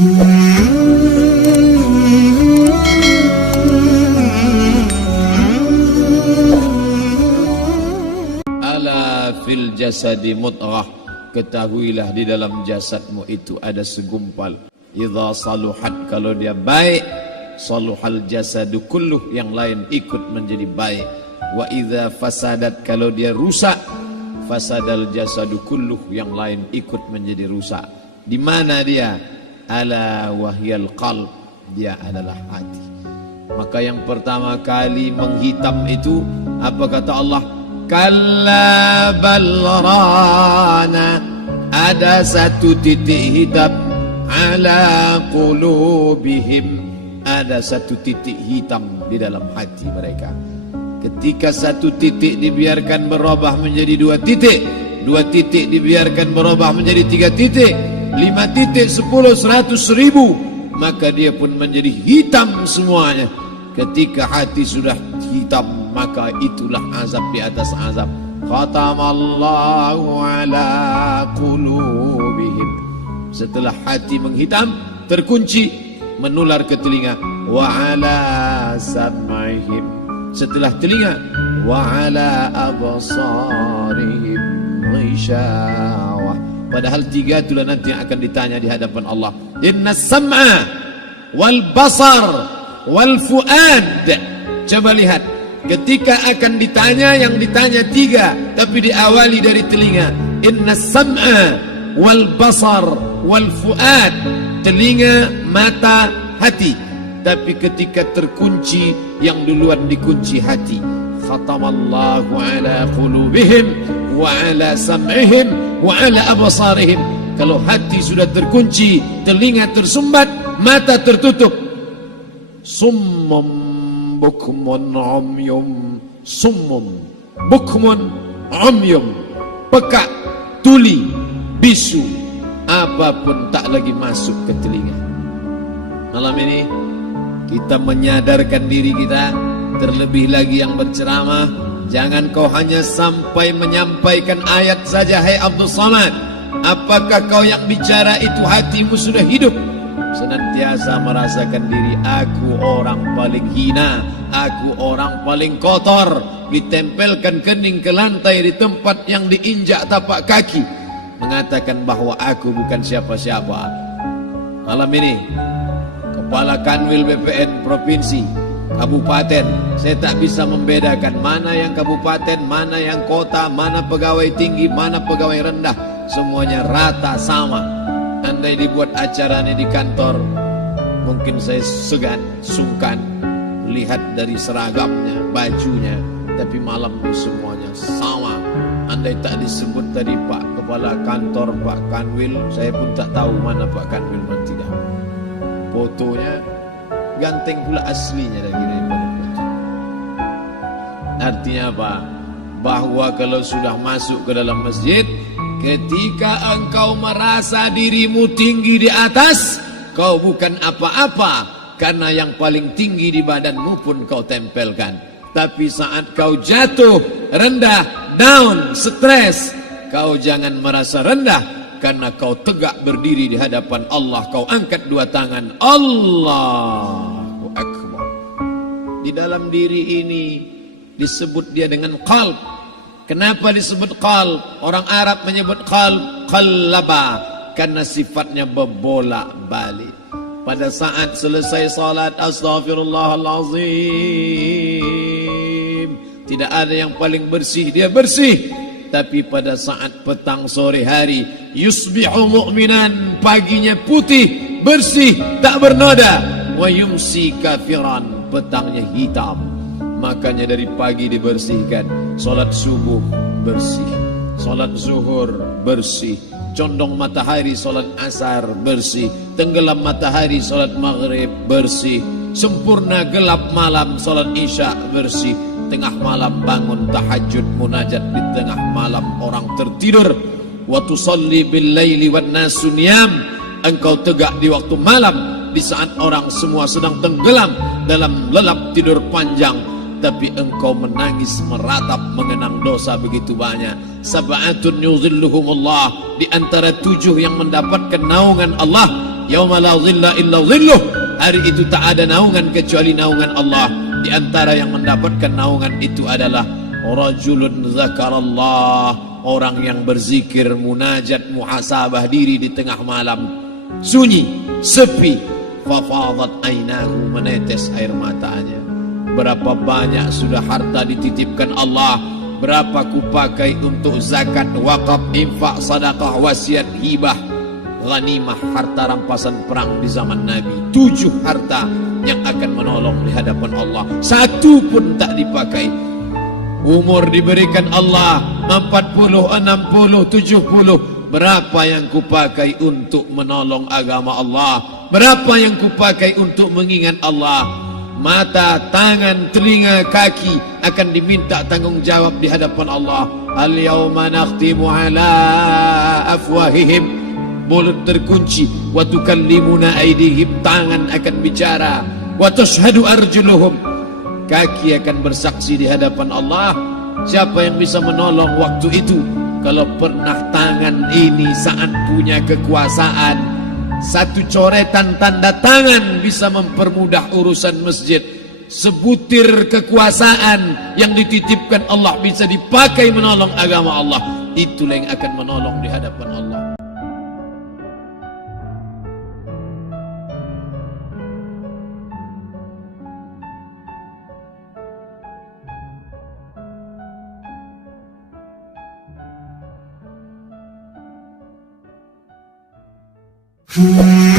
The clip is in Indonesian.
Ala fil jasadi mudghah, ketahuilah di dalam jasadmu itu ada segumpal. Idza saluhat, kalau dia baik, saluhal jasadu kulluh, yang lain ikut menjadi baik. Wa idza fasadat, kalau dia rusak, fasadal jasadu kulluh, yang lain ikut menjadi rusak. Di mana dia? Ala wahyal qalb, dia adalah hati. Maka yang pertama kali menghitam itu apa kata Allah? Kalla bal rana, ada satu titik hitam. Ala qulubihim, ada satu titik hitam di dalam hati mereka. Ketika satu titik dibiarkan berubah menjadi dua titik dibiarkan berubah menjadi 3 titik, 5 titik, 10, 100, 1000, maka dia pun menjadi hitam semuanya. Ketika hati sudah hitam, maka itulah azab di atas azab. Khatamallahu ala qulubihim. Setelah hati menghitam, terkunci, menular ke telinga. Wa ala sam'ihim. Setelah telinga, wa ala absarihim ghisyawah. Padahal 3 itulah nanti yang akan ditanya di hadapan Allah. Inna sam'a wal basar wal fuad. Coba lihat, ketika akan ditanya, yang ditanya 3, tapi diawali dari telinga. Inna sam'a wal basar wal fuad, telinga, mata, hati. Tapi ketika terkunci, yang duluan dikunci hati. Khatamallahu ala qulubihim wa ala sam'ihim wa ala absarihim. Kalau hati sudah terkunci, telinga tersumbat, mata tertutup. Summum bukmun umyum. Summum bukmun umyum, peka, tuli, bisu, apapun tak lagi masuk ke telinga. Malam ini kita menyadarkan diri kita, terlebih lagi yang berceramah. Jangan kau hanya sampai menyampaikan ayat saja. Hai Abdul Samad, apakah kau yang bicara itu hatimu sudah hidup? Senantiasa merasakan diri, aku orang paling hina, aku orang paling kotor, ditempelkan kening ke lantai di tempat yang diinjak tapak kaki, mengatakan bahwa aku bukan siapa-siapa. Malam ini Kepala Kanwil BPN Provinsi, Kabupaten, saya tak bisa membedakan mana yang kabupaten, mana yang kota, mana pegawai tinggi, mana pegawai rendah. Semuanya rata sama. Andai dibuat acara ini di kantor, mungkin saya sungkan melihat dari seragamnya, bajunya. Tapi malam ini semuanya sama. Andai tak disebut tadi Pak Kepala Kantor, Pak Kanwil, saya pun tak tahu mana Pak Kanwil dan tidak. Fotonya ganteng pula aslinya daripada foto. Artinya apa? Bahwa kalau sudah masuk ke dalam masjid, ketika engkau merasa dirimu tinggi di atas, kau bukan apa-apa, karena yang paling tinggi di badanmu pun kau tempelkan. Tapi saat kau jatuh, rendah, down, stres, kau jangan merasa rendah, karena kau tegak berdiri di hadapan Allah. Kau angkat 2 tangan, Allahu Akbar. Di dalam diri ini disebut dia dengan qalb. Kenapa disebut qalb? Orang Arab menyebut qalb, qallaba, karena sifatnya berbolak-balik. Pada saat selesai salat, astaghfirullahalazim, tidak ada yang paling bersih, dia bersih. Tapi pada saat petang sore hari, yusbihu mu'minan, paginya putih, bersih, tak bernoda. Wa yumsi kafiran, petangnya hitam. Makanya dari pagi dibersihkan. Salat subuh bersih, salat zuhur bersih, condong matahari salat asar bersih, tenggelam matahari salat maghrib bersih, sempurna gelap malam salat isya bersih, tengah malam bangun tahajud munajat di tengah malam orang tertidur. Wa tusalli bil laili wan nasu niyam, engkau tegak di waktu malam di saat orang semua sedang tenggelam dalam lelap tidur panjang, tapi engkau menangis meratap mengenang dosa begitu banyak. Sab'atun yuzilluhumullah, di antara 7 yang mendapatkan naungan Allah, yauma la dhilla illa dhilluh. Hari itu tak ada naungan kecuali naungan Allah. Di antara yang mendapatkan naungan itu adalah rajulun zakarallah, orang yang berzikir, munajat, muhasabah diri di tengah malam, sunyi, sepi, fafadat ainahu, menetes air matanya. Berapa banyak sudah harta dititipkan Allah, berapa kupakai untuk zakat, wakaf, infak, sedekah, wasiat, hibah, ghanimah, harta rampasan perang di zaman Nabi. 7 harta yang akan menolong di hadapan Allah, 1 pun tak dipakai. Umur diberikan Allah 40, 60, 70. Berapa yang kupakai untuk menolong agama Allah? Berapa yang kupakai untuk mengingat Allah? Mata, tangan, telinga, kaki akan diminta tanggung jawab di hadapan Allah. Al-yawma nakhtimu ala afwahihim, mulut terkunci, wa tukallimuna aydihim, tangan akan bicara, wa tashhadu arjuluhum, kaki akan bersaksi di hadapan Allah. Siapa yang bisa menolong waktu itu? Kalau pernah tangan ini saat punya kekuasaan, 1 coretan tanda tangan bisa mempermudah urusan masjid. Sebutir kekuasaan yang dititipkan Allah bisa dipakai menolong agama Allah. Itulah yang akan menolong di hadapan Allah. Hmm.